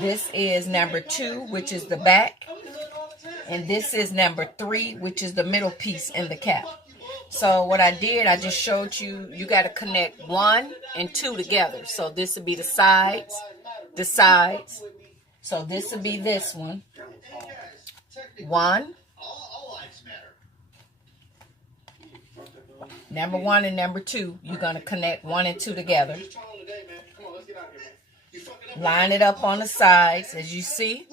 This is number 2, which is the back. And this is number 3, which is the middle piece in the cap. So what I did, I just showed you, you got to connect 1 and 2 together. So this would be the sides. So this would be this one. 1. Number 1 and number 2, you're going to connect 1 and 2 together. Line it up on the sides, as you see.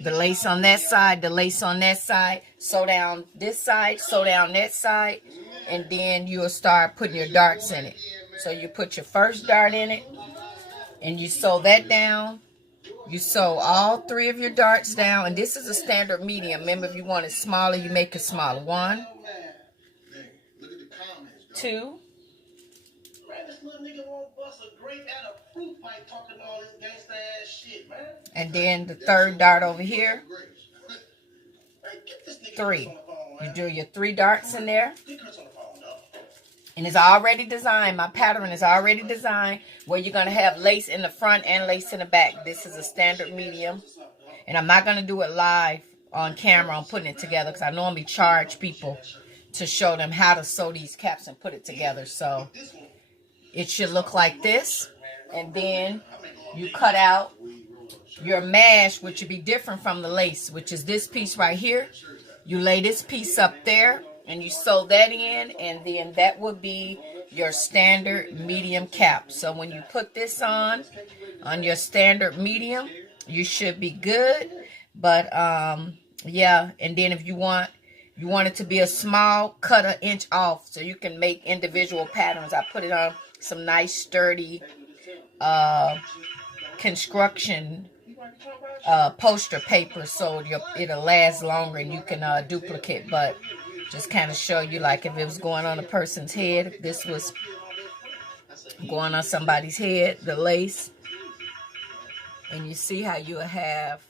The lace on that side, the lace on that side. Sew down this side, sew down that side. And then you'll start putting your darts in it. So you put your first dart in it. And you sew that down. You sew all 3 of your darts down. And this is a standard medium. Remember, if you want it smaller, you make it smaller. 1, 2. And then the third dart over here. 3. You do your 3 darts in there. And it's already designed. My pattern is already designed where you're going to have lace in the front and lace in the back. This is a standard medium. And I'm not going to do it live on camera. I'm putting it together because I normally charge people to show them how to sew these caps and put it together. So it should look like this. And then you cut out your mash, which would be different from the lace, which is this piece right here. You lay this piece up there and you sew that in, and then that would be your standard medium cap. So when you put this on your standard medium, you should be good. But yeah, and then if you want it to be a small, cut 1 inch off so you can make individual patterns. I put it on some nice sturdy construction poster paper so it'll last longer and you can duplicate. But just kind of show you, like, if it was going on a person's head, if this was going on somebody's head, the lace. And you see how you have